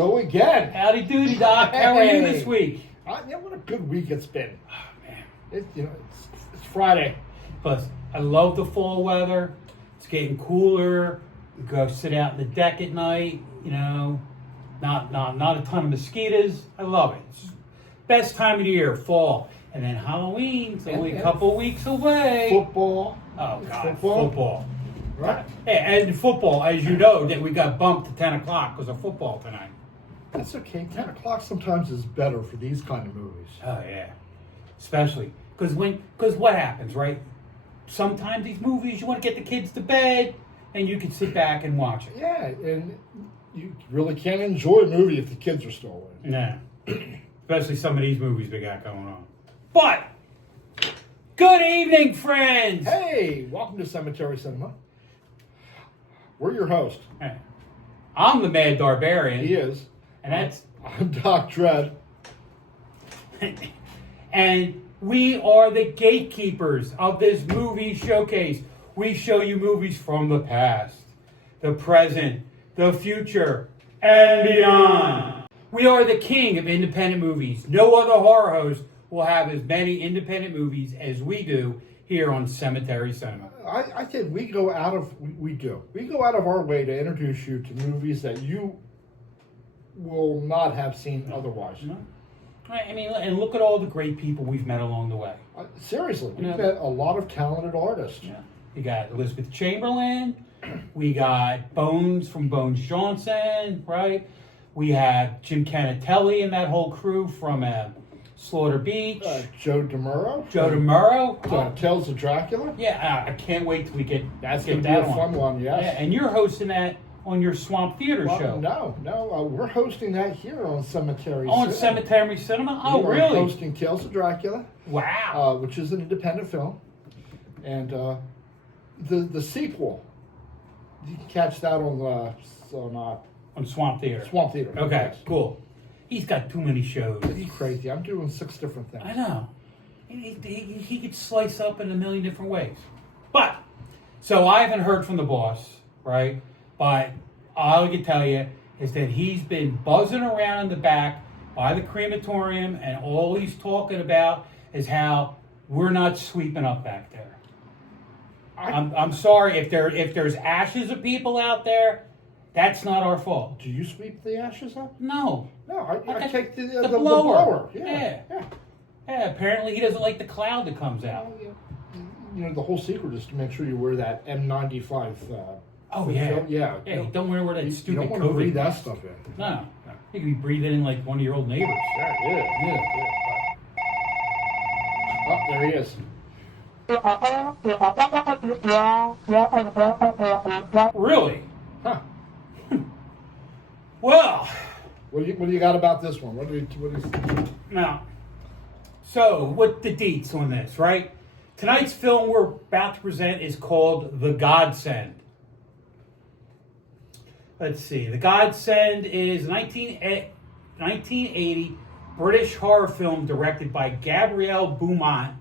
go again. Howdy doody, Doc. How are you this week? What a good week it's been. Oh, man. It's Friday. Plus, I love the fall weather. It's getting cooler. You go sit out in the deck at night. Not a ton of mosquitoes. I love it. It's best time of the year, fall. And then Halloween's only a couple weeks away. Football. Oh, God, football. Right. Hey, and football, as you know, that we got bumped to 10 o'clock because of football tonight. That's okay. 10 o'clock sometimes is better for these kind of movies. Oh, yeah. Especially because what happens, right? Sometimes these movies, you want to get the kids to bed and you can sit back and watch it. Yeah, and you really can't enjoy a movie if the kids are still in. Yeah. Especially some of these movies we got going on. But, good evening, friends! Hey, welcome to Cemetery Cinema. We're your host. Hey, I'm the Mad Darbarian. He is. And that's... I'm Doc Dredd. And we are the gatekeepers of this movie showcase. We show you movies from the past, the present, the future, and beyond. We are the king of independent movies. No other horror host will have as many independent movies as we do here on Cemetery Cinema. I think we go out of our way to introduce you to movies that you will not have seen otherwise. No. I mean, and look at all the great people we've met along the way. Seriously, we've met a lot of talented artists. Yeah. We got Elizabeth Chamberlain. We got Bones from Bones Johnson, right? We have Jim Canatelli and that whole crew from Slaughter Beach. Joe DeMuro. Tales of Dracula. Yeah, I can't wait till we get That's going to be a fun one, yes. Yeah, and you're hosting that on your Swamp Theater show. No, we're hosting that here on Cemetery Cinema. On Cemetery Cinema? Oh, we're really? hosting Tales of Dracula. Wow. Which is an independent film. And the sequel, you can catch that on Swamp Theater. Swamp Theater. Okay, yes. Cool. He's got too many shows. He's crazy. I'm doing 6 different things. I know. He could slice up in a million different ways. But, so I haven't heard from the boss, right? But all I can tell you is that he's been buzzing around in the back by the crematorium, and all he's talking about is how we're not sweeping up back there. I'm sorry, if there's ashes of people out there, that's not our fault. Do you sweep the ashes up? No. No, I take the blower. blower. Yeah. Apparently he doesn't like the cloud that comes out. The whole secret is to make sure you wear that N95. Yeah. You don't wear that stupid You don't want COVID to breathe that mask. stuff in. No. You could be breathing in like one of your old neighbors. Yeah. Oh, there he is. Really? Huh. Well. What do you got about this one? What is? Now, so what the deets on this, right? Tonight's film we're about to present is called The Godsend. Let's see. The Godsend is 1980 British horror film directed by Gabrielle Beaumont,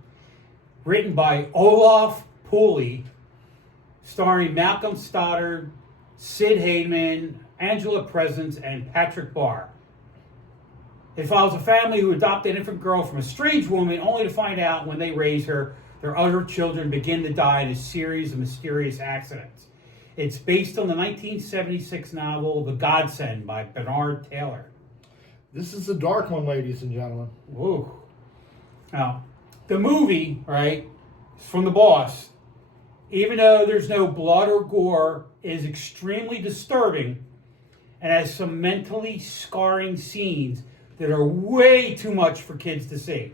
written by Olaf Pooley, starring Malcolm Stoddard, Sid Hademan, Angela Presence, and Patrick Barr. It follows a family who adopt an infant girl from a strange woman, only to find out when they raise her, their other children begin to die in a series of mysterious accidents. It's based on the 1976 novel The Godsend by Bernard Taylor. This is a dark one, ladies and gentlemen. Whoa. Now, the movie, right, from the boss, even though there's no blood or gore, is extremely disturbing and has some mentally scarring scenes that are way too much for kids to see.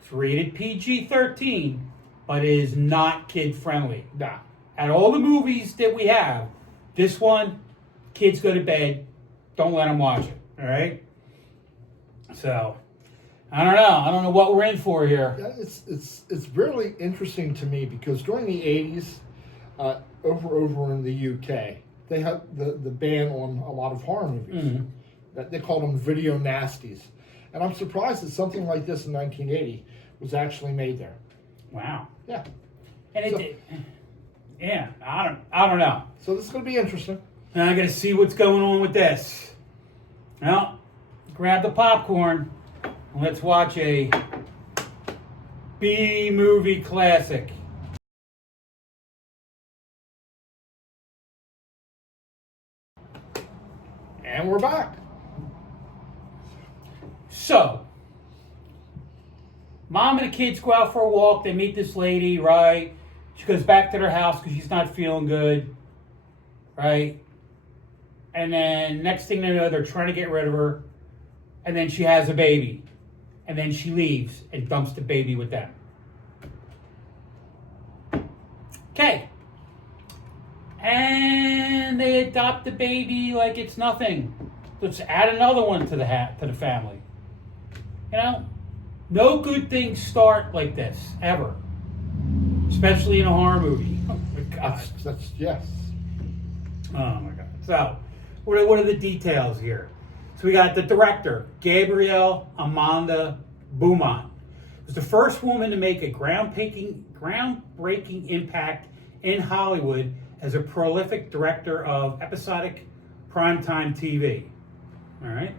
It's rated PG-13, but it is not kid-friendly. Nah. At all the movies that we have, this one, kids go to bed, don't let them watch it, all right? So, I don't know what we're in for here. It's really interesting to me because during the 80s, over in the UK, they had the ban on a lot of horror movies. Mm-hmm. They called them video nasties. And I'm surprised that something like this in 1980 was actually made there. Wow. Yeah. And I don't know. So this is going to be interesting. And I got to see what's going on with this. Well, grab the popcorn and let's watch a B-movie classic. And we're back. So, mom and the kids go out for a walk. They meet this lady, right? She goes back to their house because she's not feeling good, right? And then next thing they know, they're trying to get rid of her. And then she has a baby. And then she leaves and dumps the baby with them. Okay. And they adopt the baby like it's nothing. Let's add another one to the family. You know, no good things start like this ever, especially in a horror movie. Oh my God! That's yes. Oh my God! So, what are the details here? So we got the director, Gabrielle Amanda Beaumont, was the first woman to make a groundbreaking impact in Hollywood as a prolific director of episodic primetime TV. All right.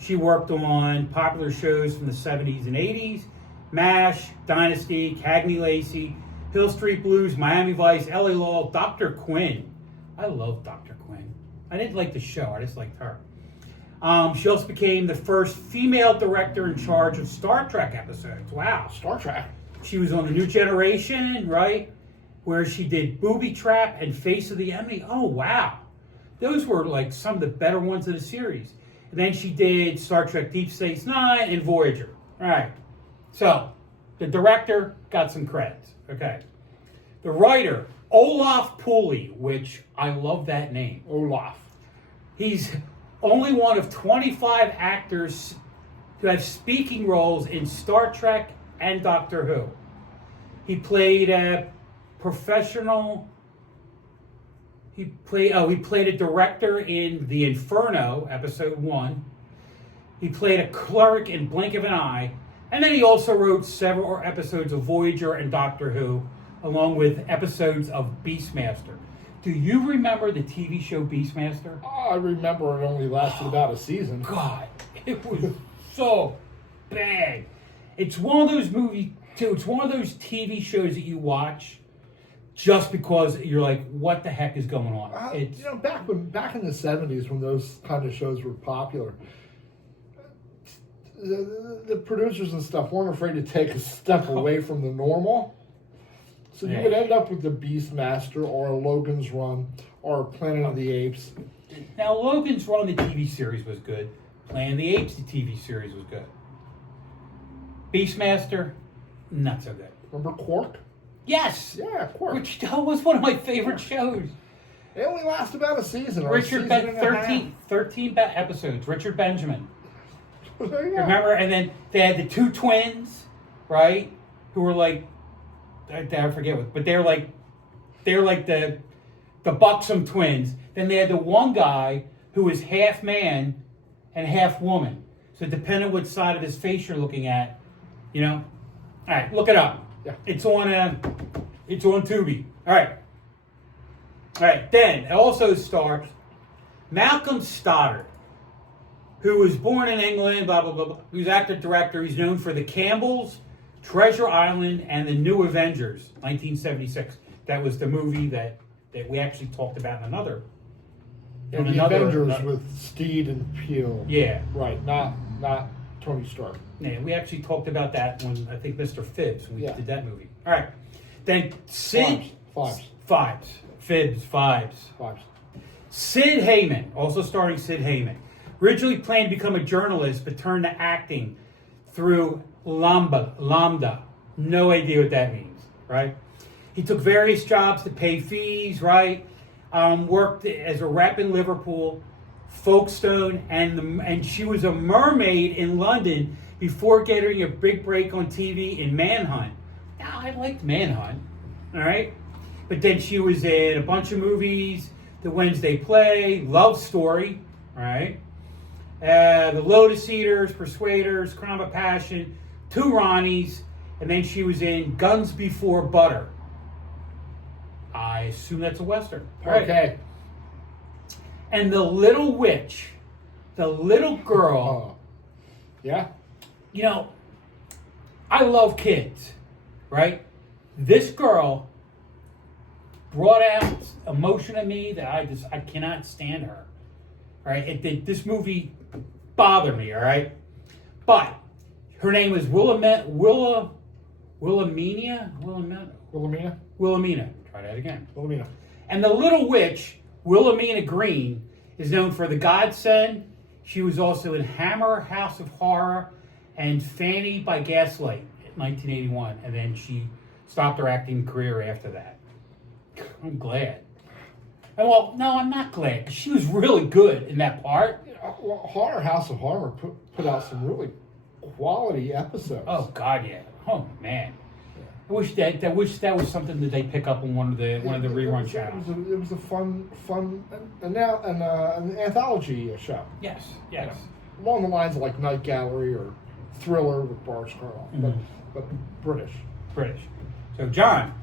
She worked on popular shows from the 70s and 80s, MASH, Dynasty, Cagney Lacey, Hill Street Blues, Miami Vice, LA Law, Dr. Quinn. I love Dr. Quinn. I didn't like the show, I just liked her. She also became the first female director in charge of Star Trek episodes. Wow. Star Trek. She was on The New Generation, right? Where she did Booby Trap and Face of the Enemy. Oh, wow. Those were like some of the better ones of the series. And then she did Star Trek Deep Space Nine and Voyager. All right. So, the director got some credits. Okay. The writer, Olaf Pooley, which I love that name. Olaf. He's only one of 25 actors who have speaking roles in Star Trek and Doctor Who. He played a professional... He played a director in The Inferno, episode 1. He played a cleric in Blink of an Eye. And then he also wrote several episodes of Voyager and Doctor Who, along with episodes of Beastmaster. Do you remember the TV show Beastmaster? Oh, I remember it only lasted about a season. God, it was so bad. It's one of those movies, too. It's one of those TV shows that you watch just because you're like, what the heck is going on? You know, back in the 70s when those kind of shows were popular, the producers and stuff weren't afraid to take a step away from the normal. So you would end up with the Beastmaster or Logan's Run or Planet of the Apes. Now, Logan's Run, the TV series was good. Planet of the Apes, the TV series was good. Beastmaster, not so good. Remember Quark? Yes! Yeah, Quark. Which was one of my favorite shows. It only lasted about a season. Or Richard a season and a half. 13 episodes. Richard Benjamin. There you go. Remember? And then they had the two twins, right? Who were like, I forget what, but they're like the buxom twins. Then they had the one guy who was half man and half woman. So depending on which side of his face you're looking at, you know. All right, look it up. Yeah. It's on Tubi. All right. Then it also stars Malcolm Stoddard, who was born in England. Blah blah blah blah. He's actor director. He's known for The Campbells, Treasure Island, and The New Avengers, 1976. That was the movie that we actually talked about in another. The Avengers with Steed and Peel. Yeah. Right. Not Tony Stark. Yeah, we actually talked about that when I think Mr. Phibbs when we Yeah. did that movie. All right. Then Sid Fives. Sid Heyman, also starring Sid Heyman. Originally planned to become a journalist, but turned to acting through Lambda. No idea what that means, right? He took various jobs to pay fees, right? Worked as a rep in Liverpool, Folkestone, and she was a mermaid in London before getting a big break on TV in Manhunt. Now, I liked Manhunt, all right? But then she was in a bunch of movies, The Wednesday Play, Love Story, all right? The Lotus Eaters, Persuaders, Crime of Passion, Two Ronnies, and then she was in Guns Before Butter. I assume that's a Western. All right. Okay. And The Little Witch, The little girl. Yeah. You know, I love kids, right? This girl brought out emotion in me that I cannot stand her. Right? This movie bothered me, all right? But her name was Wilhelmina. Try that again. Wilhelmina. And the little witch, Wilhelmina Green, is known for The Godsend. She was also in Hammer, House of Horror, and Fanny by Gaslight in 1981. And then she stopped her acting career after that. I'm glad. And well, no, I'm not glad, because she was really good in that part. Well, Horror House of Horror put out some really quality episodes. Oh God, yeah. Oh man. I wish that was something that they pick up on one of the rerun channels. It was a fun an anthology show. Yes. Along the lines of like Night Gallery or Thriller with Boris Karloff, but British. So John,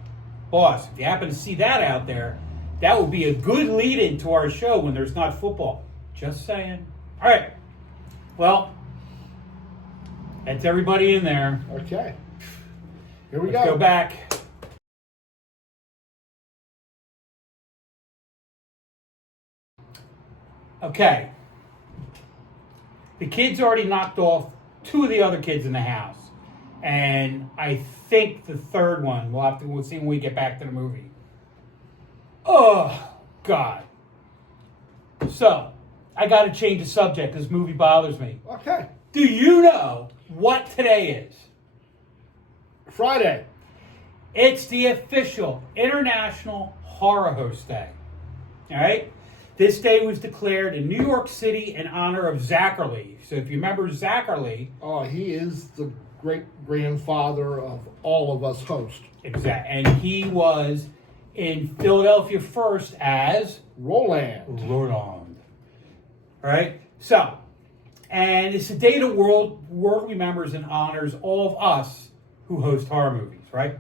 boss, if you happen to see that out there, that would be a good lead-in to our show when there's not football. Just saying. All right. Well, that's everybody in there. Okay. Here we Let's go back. Okay. The kids already knocked off 2 of the other kids in the house. And I think the third one, we'll see when we get back to the movie. Oh, God. So, I got to change the subject. This movie bothers me. Okay. Do you know what today is? Friday. It's the official International Horror Host Day. All right? This day was declared in New York City in honor of Zachary. So if you remember Zachary... Oh, he is the great-grandfather of all of us hosts. Exactly. And he was in Philadelphia first as... Roland. All right? So, and it's a day the world remembers and honors all of us who host horror movies, right?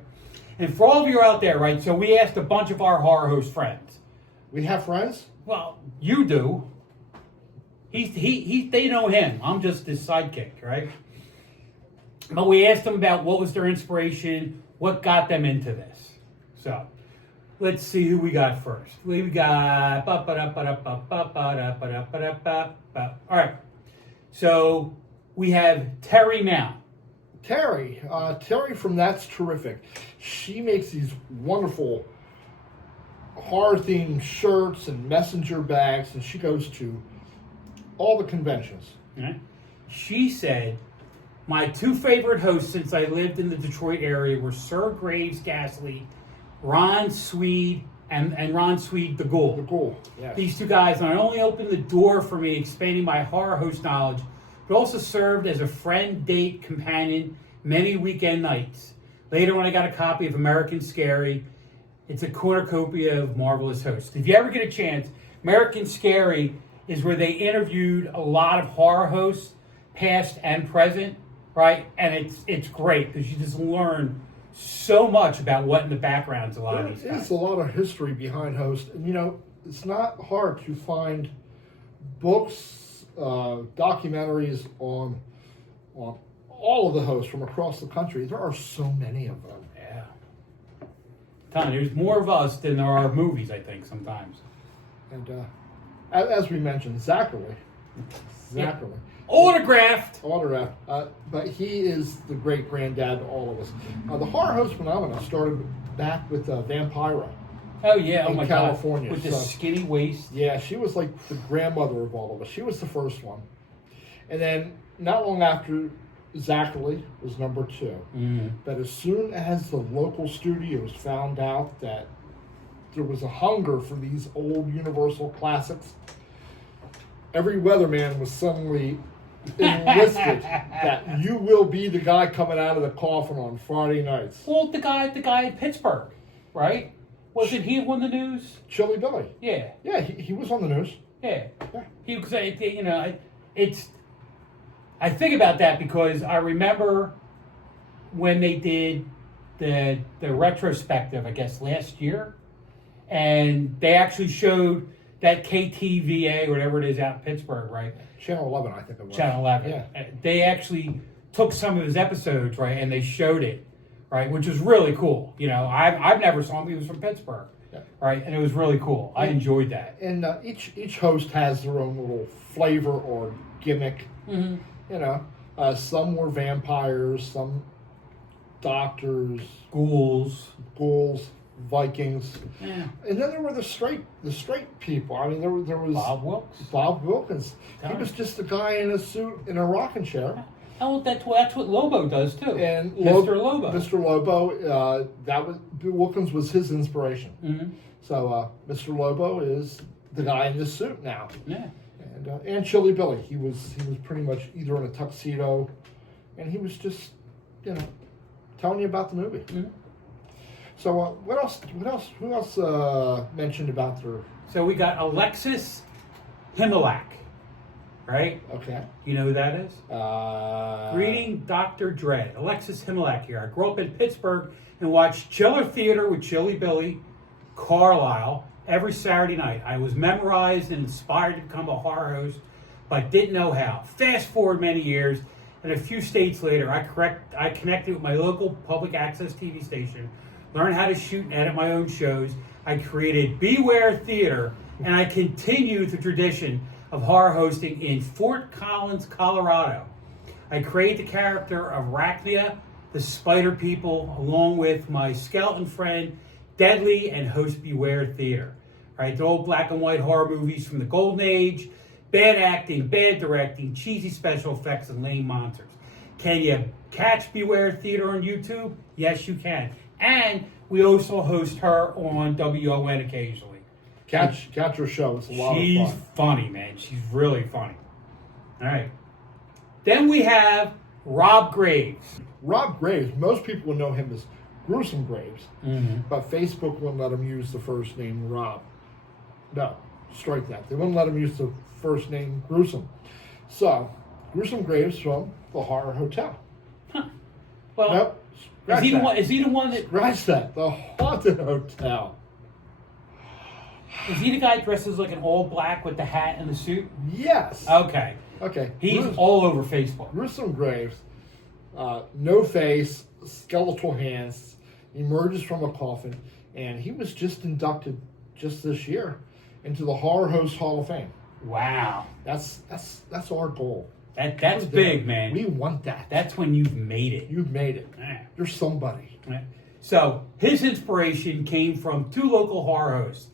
And for all of you out there, right, so we asked a bunch of our horror host friends. We have friends? Well, you do. They know him. I'm just his sidekick, right? But we asked them about what was their inspiration, what got them into this. So, let's see who we got first. We got... All right. So, we have Terry Mount. Terry from That's Terrific. She makes these wonderful horror-themed shirts and messenger bags, and she goes to all the conventions. Right. She said, my 2 favorite hosts since I lived in the Detroit area were Sir Graves Ghastly, Ron Swede, and Ron Swede the Ghoul. The Ghoul, yes. These 2 guys not only opened the door for me, expanding my horror host knowledge, but also served as a friend, date, companion many weekend nights. Later, when I got a copy of American Scary, it's a cornucopia of marvelous hosts. If you ever get a chance, American Scary is where they interviewed a lot of horror hosts, past and present, right? And it's great because you just learn so much about what in the backgrounds a lot of these guys. There's a lot of history behind hosts, and it's not hard to find books, documentaries on all of the hosts from across the country. There are so many of them. Yeah. Tommy, there's more of us than there are movies, I think, sometimes. And as we mentioned, Zachary. Yeah. Autographed. But he is the great-granddad to all of us. The horror host phenomenon started back with Vampira. Oh, yeah. In California. God. With the skinny waist. Yeah, she was like the grandmother of all of us. She was the first one. And then, not long after, Zachary was number 2. Mm-hmm. But as soon as the local studios found out that there was a hunger for these old Universal classics, every weatherman was suddenly enlisted that you will be the guy coming out of the coffin on Friday nights. Well, the guy in Pittsburgh, right? Wasn't he on the news? Chili Billy. Yeah. Yeah, he was on the news. Yeah. He was, it's... I think about that because I remember when they did the retrospective, I guess, last year, and they actually showed that KTVA, whatever it is out in Pittsburgh, right? Channel 11, I think it was. Channel 11. Yeah. They actually took some of his episodes, right, and they showed it, right, which is really cool. You know, I've never saw him. He was from Pittsburgh, right, and it was really cool. I enjoyed that. And each host has their own little flavor or gimmick. Mm-hmm. You know, some were vampires, some doctors, Ghouls, Vikings, yeah. and then there were the straight people. I mean, there was Bob Wilkes. Wilkins. He was just a guy in a suit in a rocking chair. Oh, that's what Lobo does too. And Mr. Lobo. Mr. Lobo, Wilkins was his inspiration. Mm-hmm. So Mr. Lobo is the guy in this suit now. Yeah. And Chilly Billy, he was pretty much either in a tuxedo, and he was just, telling you about the movie. Mm-hmm. So what else? Who else mentioned about their? So we got Alexis Himilak, right? Okay. You know who that is? Reading. Reading Dr. Dread. Alexis Himilak here. I grew up in Pittsburgh and watched Chiller Theater with Chilly Billy, Carlisle, every Saturday night. I was memorized and inspired to become a horror host, but didn't know how. Fast forward many years, and a few states later, I connected with my local public access TV station, learned how to shoot and edit my own shows. I created Beware Theater, and I continued the tradition of horror hosting in Fort Collins, Colorado. I created the character of Arachnia, the Spider People, along with my skeleton friend, Deadly, and host Beware Theater. Right, the old black and white horror movies from the Golden Age, bad acting, bad directing, cheesy special effects, and lame monsters. Can you catch Beware Theater on YouTube? Yes, you can. And we also host her on WON occasionally. Catch her show. It's a lot of fun. She's funny, man. She's really funny. All right. Then we have Rob Graves. Rob Graves. Most people would know him as Gruesome Graves, Mm-hmm. but Facebook wouldn't let him use the first name Rob. No, strike that. They wouldn't let him use the first name Gruesome. So, Gruesome Graves from the Horror Hotel. Huh. Well, Nope. is he the one that? Scratch that. The Haunted Hotel. Is he the guy dresses like an all black with the hat and the suit? Yes. Okay. Okay. He's all over Facebook. Gruesome Graves, no face, skeletal hands, emerges from a coffin, and he was just inducted just this year into the Horror Host Hall of Fame. Wow. That's our goal. That's big, man. We want that. That's when you've made it. You've made it. Yeah. You're somebody. So his inspiration came from two local horror hosts.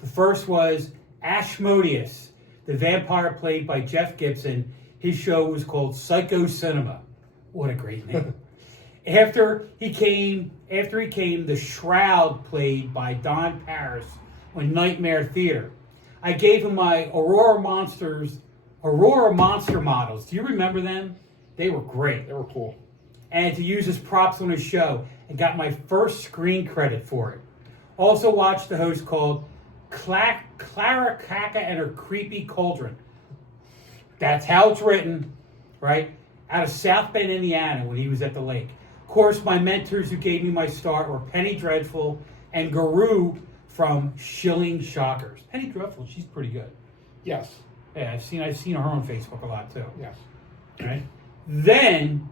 The first was Ashmodeus, the vampire played by Jeff Gibson. His show was called Psycho Cinema. What a great name. After he came, the Shroud played by Don Paris on Nightmare Theater. I gave him my Aurora Monster models. Do you remember them? They were great. They were cool. And to use as props on his show, and got my first screen credit for it. Also watched the host called Clara Caca and Her Creepy Cauldron. That's how it's written, right? Out of South Bend, Indiana, when he was at the lake. Of course, my mentors who gave me my start were Penny Dreadful and Guru from Shilling Shockers. Penny Dreadful, she's pretty good. Yes. Yeah, I've seen her on Facebook a lot too. Yes. Right. Then,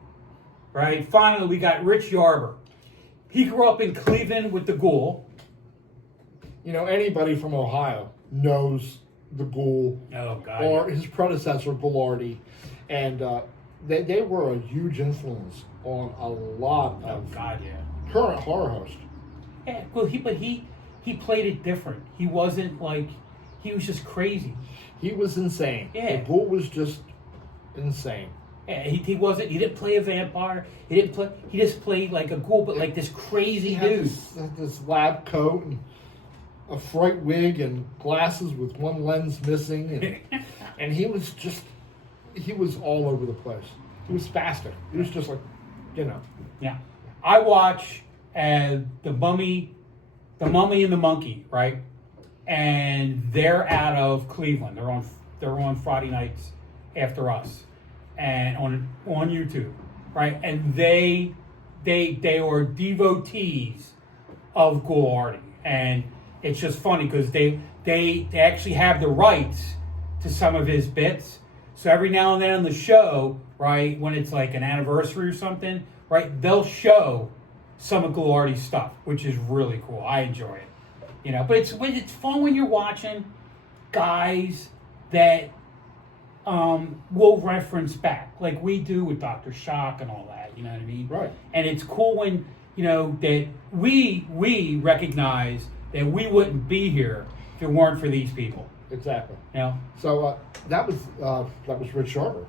right, finally we got Rich Yarber. He grew up in Cleveland with the Ghoul. You know, anybody from Ohio knows the Ghoul. Oh, God. Or his predecessor, Goulardi. And they were a huge influence on a lot of current horror hosts. Yeah, well, he played it different. He wasn't like, he was just crazy. He was insane. Yeah. The Ghoul was just insane. Yeah, he didn't play a vampire. He just played like a ghoul, but like this crazy dude. This lab coat and a fright wig and glasses with one lens missing, and he was all over the place. He was spastic. He was just like, Yeah, I watch the Mummy and the Monkey, right? And they're out of Cleveland. They're on Friday nights after us, and on YouTube, right? And they are devotees of Goulardi, and it's just funny because they they actually have the rights to some of his bits. So every now and then on the show, right, when it's like an anniversary or something, right, they'll show some of Goulardi's stuff, which is really cool. I enjoy it. You know, but it's fun when you're watching guys that will reference back, like we do with Dr. Shock and all that, you know what I mean? Right. And it's cool when, you know, that we recognize that we wouldn't be here if it weren't for these people. Exactly. You know? So that was Rich Sharper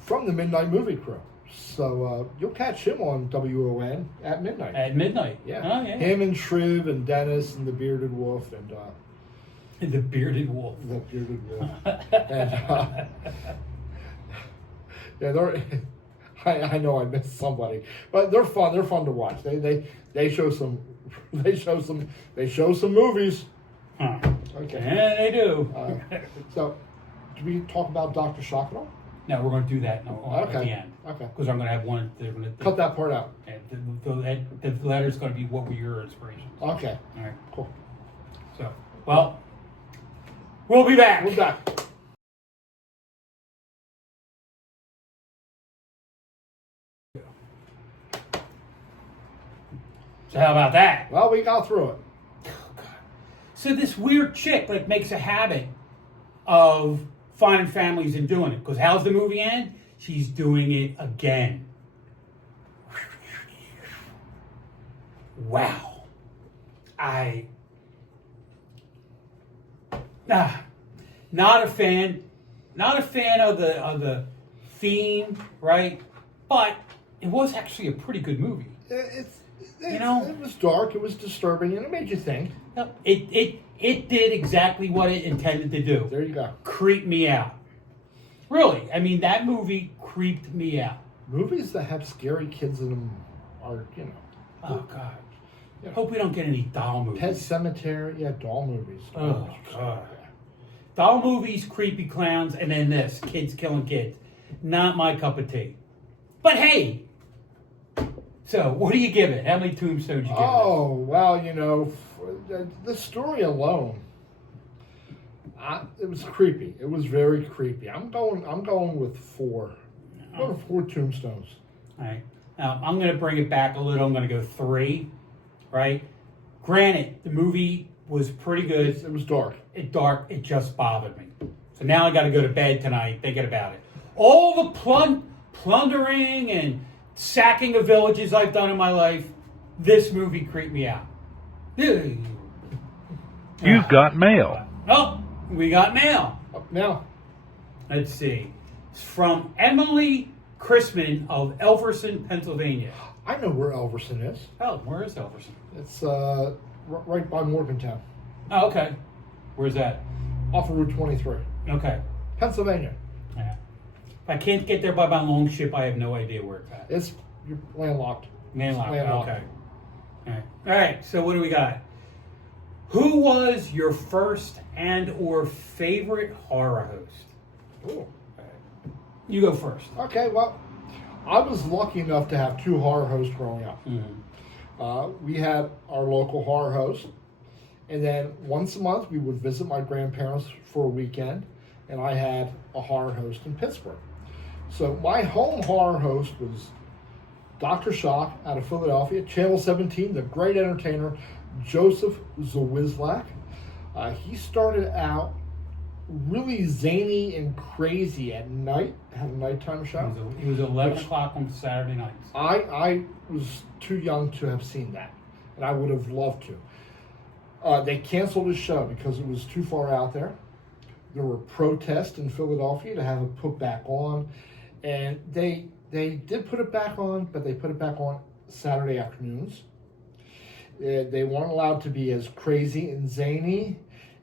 from the Midnight Movie Crew. So you'll catch him on WON at midnight. At midnight. Yeah. Oh, yeah. Him and Shriv and Dennis and the Bearded Wolf and the Bearded Wolf. The Bearded Wolf. And yeah, they're. I know I missed somebody, but they're fun. They're fun to watch. They show some movies. Huh. Okay. Yeah, they do. So, do we talk about Dr. Shock at all? No, we're going to do that at the end. Okay. Because I'm going to have one. Cut that part out. The letter's going to be what were your inspirations. Okay. All right. Cool. So, well, we'll be back. We're back. So how about that? Well, we got through it. So this weird chick like makes a habit of finding families and doing it. Because how's the movie end? She's doing it again. Wow. Not a fan of the theme, right? But it was actually a pretty good movie. It was dark. It was disturbing, and it made you think. It did exactly what it intended to do. There you go. Creep me out. Really, I mean that movie creeped me out. Movies that have scary kids in them are, Oh God. Yeah. Hope we don't get any doll movies. Pet Cemetery, yeah, doll movies. Oh God. Doll movies, creepy clowns, and then this, kids killing kids. Not my cup of tea. But hey, so what do you give it? How many tombstones you give it? Oh, well, the story alone, it was creepy. It was very creepy. I'm going with 4. I'm going with 4 tombstones. All right. Now, I'm going to bring it back a little. I'm going to go 3, right? Granted, the movie was pretty good. It was dark. It just bothered me. So now I got to go to bed tonight thinking about it. All the plundering and sacking of villages I've done in my life, this movie creeped me out. You've got mail. Oh, we got mail. Now, Let's see. It's from Emily Chrisman of Elverson, Pennsylvania. I know where Elverson is. Oh, where is Elverson? It's right by Morgantown, Oh, okay. Where's that? off of Route 23, Okay. Pennsylvania. Yeah. If I can't get there by my long ship, I have no idea where it's at. You're landlocked. Landlocked. Landlocked. Okay. All right. So what do we got? Who was your first and or favorite horror host? Ooh. You go first. Okay, well, I was lucky enough to have 2 horror hosts growing up. Mm-hmm. We had our local horror host, and then once a month we would visit my grandparents for a weekend, and I had a horror host in Pittsburgh. So my home horror host was Dr. Shock out of Philadelphia, Channel 17, the great entertainer Joseph Zawizlak. He started out really zany and crazy at night, had a nighttime show. It was 11 o'clock on Saturday nights. I was too young to have seen that, and I would have loved to. They canceled his show because it was too far out there. There were protests in Philadelphia to have it put back on, and they did put it back on, but they put it back on Saturday afternoons. They weren't allowed to be as crazy and zany,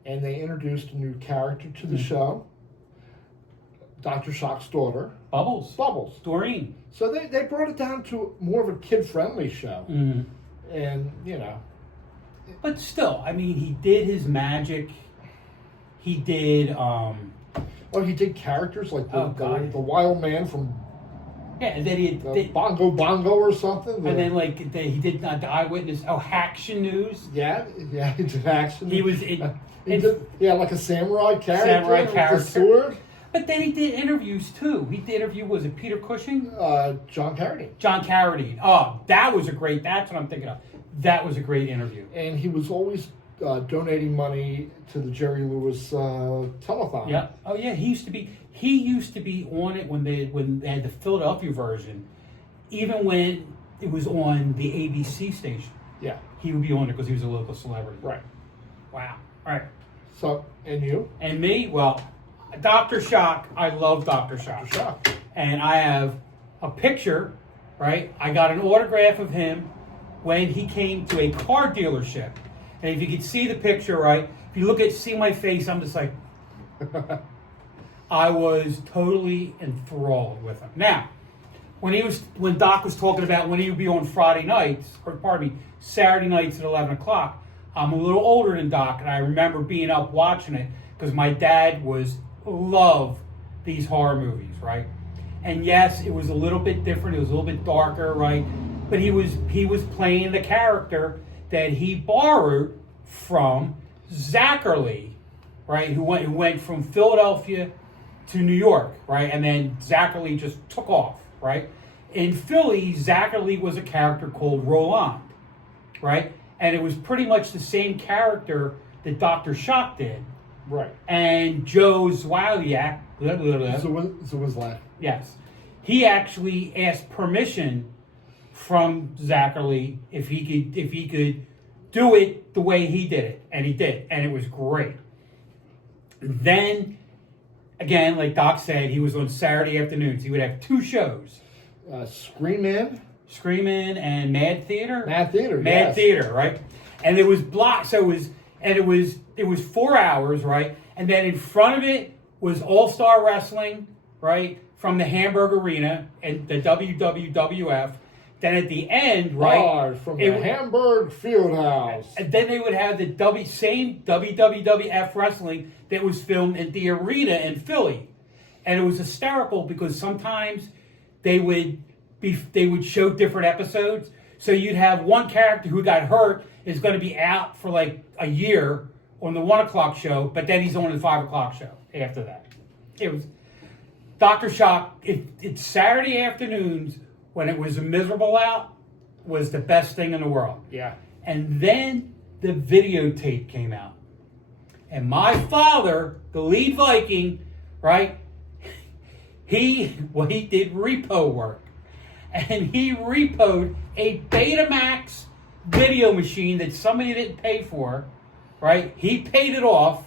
and they introduced a new character to the show, Dr. Shock's daughter. Bubbles. Doreen. So they brought it down to more of a kid-friendly show. Mm-hmm. And, But still, I mean, he did his magic. He did, he did characters like the wild man from Yeah, and then he Bongo or something. and then he did the Eyewitness. Oh, Action News. Yeah, he did action. He was He did, like a samurai character. With a sword. But then he did interviews too. He did interview, was it Peter Cushing? John Carradine. John Carradine. Oh, that's what I'm thinking of. That was a great interview. And he was always donating money to the Jerry Lewis telethon. Yeah. Oh yeah, he used to be on it when they had the Philadelphia version, even when it was on the ABC station. Yeah. He would be on it because he was a local celebrity. Right. Wow. All right. So, and you? And me, well, Dr. Shock. I love Dr. Shock. Dr. Shock. And I have a picture, right? I got an autograph of him when he came to a car dealership. And if you could see the picture, right? If you see my face, I'm just like, I was totally enthralled with him. Now, when Doc was talking about when he would be on Friday nights, or pardon me, Saturday nights at 11 o'clock, I'm a little older than Doc, and I remember being up watching it because my dad loved these horror movies, right? And yes, it was a little bit different. It was a little bit darker, right? But he was playing the character that he borrowed from Zachary, right? Who went from Philadelphia to New York, right? And then Zachary just took off, right? In Philly, Zachary was a character called Roland, right? And it was pretty much the same character that Dr. Shock did. Right. And Joe Zwiliak, Zwilak. Yes. He actually asked permission from Zachary if he could do it the way he did it. And he did. And it was great. Then, again, like Doc said, he was on Saturday afternoons. He would have two shows. Scream In and Mad Theater. Mad Mad Theater, right? And it was blocked, so it was 4 hours, right? And then in front of it was All-Star Wrestling, right? From the Hamburg Arena and the WWF. Then at the end, right? From the Hamburg Fieldhouse. And then they would have the same WWF wrestling that was filmed at the arena in Philly. And it was hysterical because sometimes they would show different episodes. So you'd have one character who got hurt is going to be out for like a year on the 1 o'clock show, but then he's on the 5 o'clock show after that. It was Dr. Shock. It's Saturday afternoons when it was miserable out was the best thing in the world. Yeah. And then the videotape came out. And my father, the lead Viking, right, he did repo work. And he repoed a Betamax video machine that somebody didn't pay for, right? He paid it off,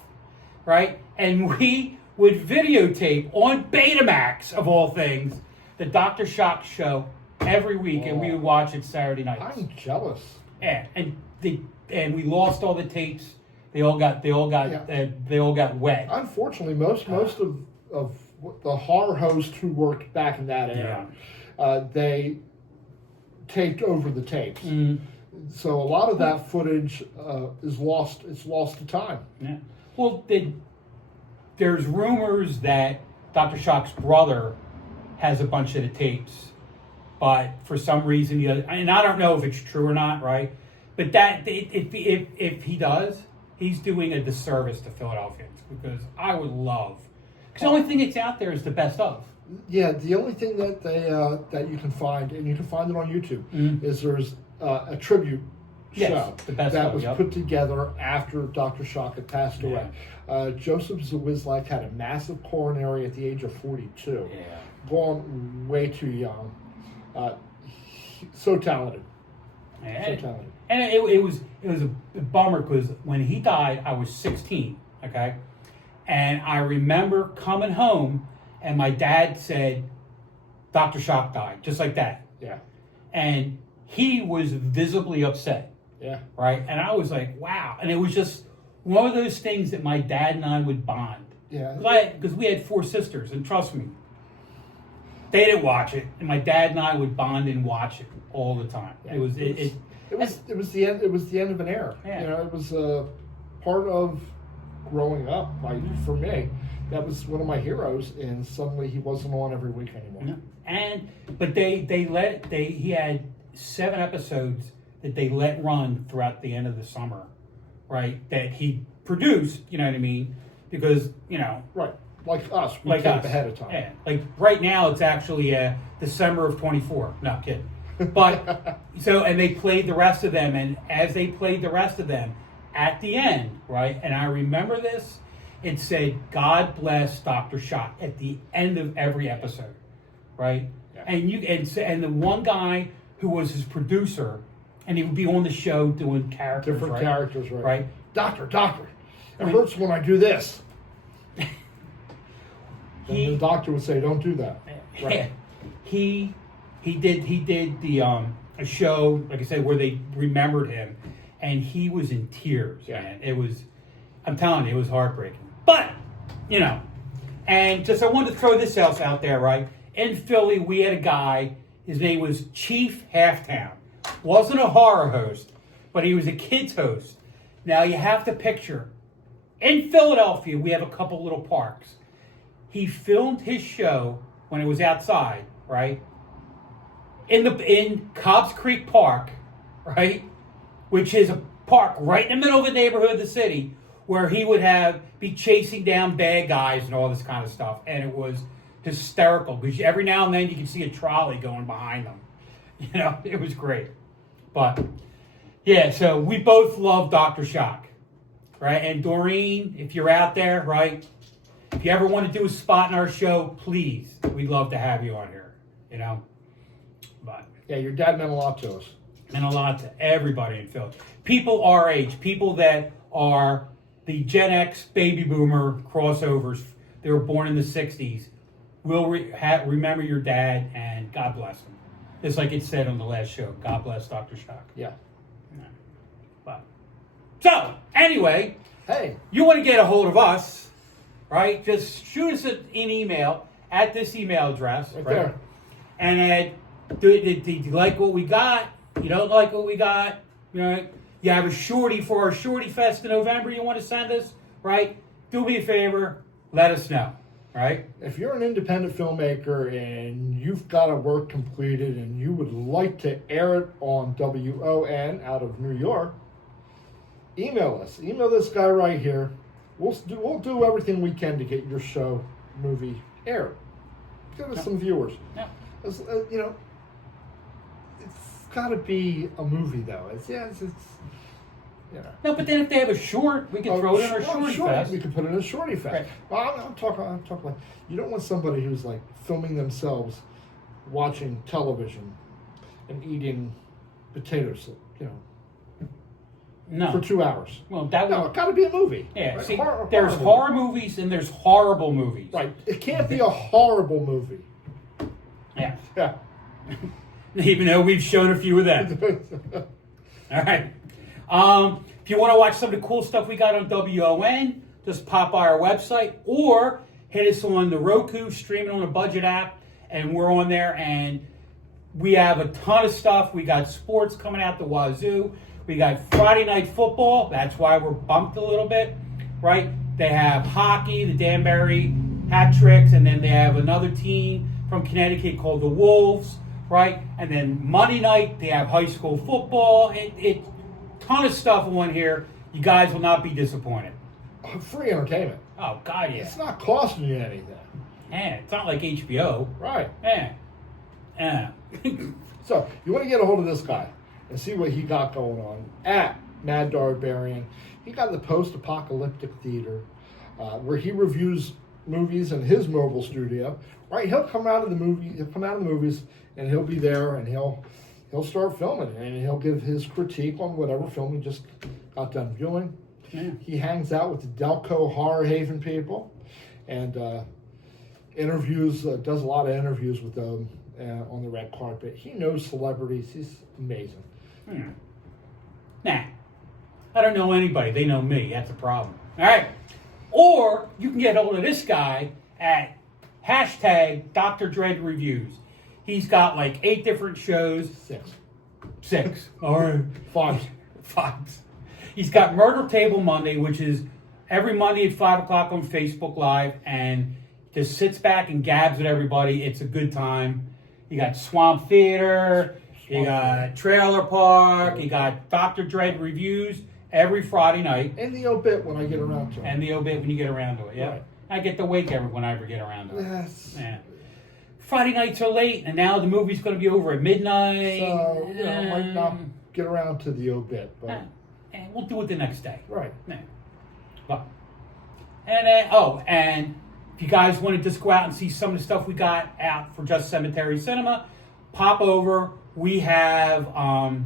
right? And we would videotape on Betamax, of all things, the Dr. Shock show every week, and we would watch it Saturday nights. I'm jealous. Yeah, and we lost all the tapes. They all got wet. Unfortunately, most of the horror hosts who worked back in that era, they taped over the tapes. Mm. So a lot of that footage is lost. It's lost to time. Yeah. Well, there's rumors that Dr. Shock's brother has a bunch of the tapes, but for some reason, and I don't know if it's true or not, right? But if he does, he's doing a disservice to Philadelphians because I would love. Because the only thing that's out there is the best of. Yeah, the only thing that that you can find, and you can find it on YouTube, is there's a tribute show the best that of, was put together after Dr. Shock had passed away. Joseph Zawizlak had a massive coronary at the age of 42. Yeah. Gone way too young. So talented. And, so talented. And it was a bummer because when he died, I was 16. Okay, and I remember coming home, and my dad said, "Dr. Shock died," just like that. Yeah. And he was visibly upset. Yeah. Right. And I was like, "Wow!" And it was just one of those things that my dad and I would bond. Yeah. Because we had 4 sisters, and trust me, they didn't watch it, and my dad and I would bond and watch it all the time. Yeah. It was the end. It was the end of an era. Yeah. You know, it was part of growing up. Like for me, That was one of my heroes, and suddenly he wasn't on every week anymore. No. But he had 7 episodes that they let run throughout the end of the summer, right? That he produced, you know what I mean? Because, Right. Like us. We like tape us. ahead of time. Yeah. Like right now it's actually December of 24. No, kidding. But, and they played the rest of them, and as they played the rest of them, at the end, right? And I remember this, it said, "God bless Dr. Shock" at the end of every episode, right? Yeah. And the one guy who was his producer, and he would be on the show doing characters, Different right? characters, right? Right. Doctor, it hurts when I do this. And the doctor would say, "Don't do that." Right. He did the a show, like I said, where they remembered him, and he was in tears. Yeah. Man. I'm telling you, it was heartbreaking. But and just I wanted to throw this else out there, right? In Philly, we had a guy. His name was Chief Halftown. Wasn't a horror host, but he was a kids host. Now you have to picture, in Philadelphia, we have a couple little parks. He filmed his show when it was outside, right? In Cobbs Creek Park, right? Which is a park right in the middle of the neighborhood of the city, where he would be chasing down bad guys and all this kind of stuff. And it was hysterical because every now and then you can see a trolley going behind them. It was great. But yeah, so we both love Dr. Shock, right? And Doreen, if you're out there, right? If you ever want to do a spot in our show, please, we'd love to have you on here, But Yeah, your dad meant a lot to us. meant a lot to everybody in Philly. People our age, people that are the Gen X baby boomer crossovers, they were born in the 60s, will remember your dad, and God bless him. Just like it said on the last show, God bless Dr. Shock. Yeah. But, so, anyway, Hey. you want to get a hold of us, right? Just shoot us an email at this email address. Right there. And do you like what we got? You don't like what we got? You have a shorty for our Shorty Fest in November you want to send us, right? Do me a favor, let us know, right? If you're an independent filmmaker and you've got a work completed and you would like to air it on WON out of New York, email us. Email this guy right here. We'll do everything we can to get your show, movie aired. Give us some viewers. Yeah. It's got to be a movie though. No, but then if they have a short, we can throw it in our Shorty Fest. We can put it in a Shorty Fest. Right. Well, I'm talking like, you don't want somebody who's like filming themselves watching television and eating potatoes, No. for 2 hours. Well, that No, would... it got to be a movie. Yeah, right? see, Horror there's movie. horror movies and there's horrible movies. Right. It can't be a horrible movie. Yeah. Yeah. Even though we've shown a few of them. All right. If you want to watch some of the cool stuff we got on WON, just pop by our website or hit us on the Roku, stream it on a budget app, and we're on there. And we have a ton of stuff. We got sports coming out the wazoo. We got Friday Night Football. That's why we're bumped a little bit, right? They have hockey, the Danbury Hat Tricks, and then they have another team from Connecticut called the Wolves, right? And then Monday night, they have high school football. It ton of stuff on here. You guys will not be disappointed. Free entertainment. Oh, God, yeah. It's not costing you anything. Yeah, it's not like HBO. Right. Yeah. So, you want to get a hold of this guy and see what he got going on at Mad Darbarian. He got the post-apocalyptic theater where he reviews movies in his mobile studio. Right, he'll come out of the movies and he'll be there and he'll start filming and he'll give his critique on whatever film he just got done viewing. Yeah. He hangs out with the Delco Horror Haven people and does a lot of interviews with them on the red carpet. He knows celebrities. He's amazing. Nah. I don't know anybody. They know me. That's a problem. All right. Or you can get hold of this guy at hashtag Dr. Dread Reviews. He's got like 8 different shows. 6. All right. 5. 5. He's got Murder Table Monday, which is every Monday at 5 o'clock on Facebook Live, and just sits back and gabs with everybody. It's a good time. You got Swamp Theater, you got Trailer Park, you got Dr. Dread reviews every Friday night. And the obit when I get around to it. And the obit when you get around to it, yeah. Right. I get to wake every when I ever get around to it. Yes. Yeah. Friday nights are late, and now the movie's going to be over at midnight. So, I might not get around to the obit, but... And we'll do it the next day. Right. Yeah. But, and if you guys want to just go out and see some of the stuff we got out for Just Cemetery Cinema, pop over. We have a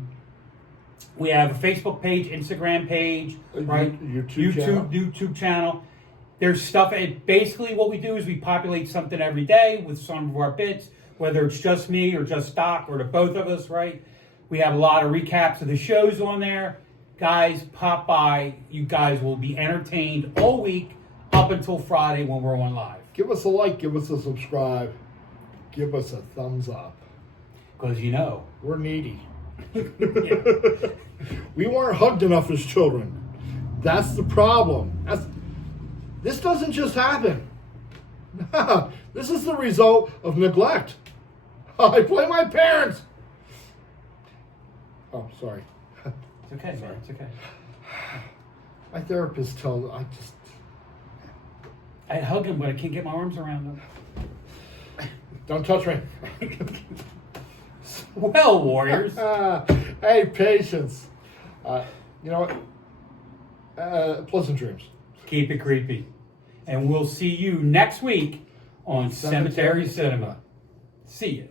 Facebook page, Instagram page, right? YouTube channel. There's stuff. Basically, what we do is we populate something every day with some of our bits, whether it's just me or just Doc or the both of us, right? We have a lot of recaps of the shows on there. Guys, pop by. You guys will be entertained all week up until Friday when we're on live. Give us a like, give us a subscribe, give us a thumbs up. Because we're needy. Yeah. We weren't hugged enough as children. That's the problem. This doesn't just happen. This is the result of neglect. I blame my parents. Oh, sorry. It's okay, man. It's okay. My therapist tells I hug him, but I can't get my arms around him. don't touch me. Well, Warriors. Hey, patience. You know what? Pleasant dreams. Keep it creepy. And we'll see you next week on Cemetery Cinema. See you.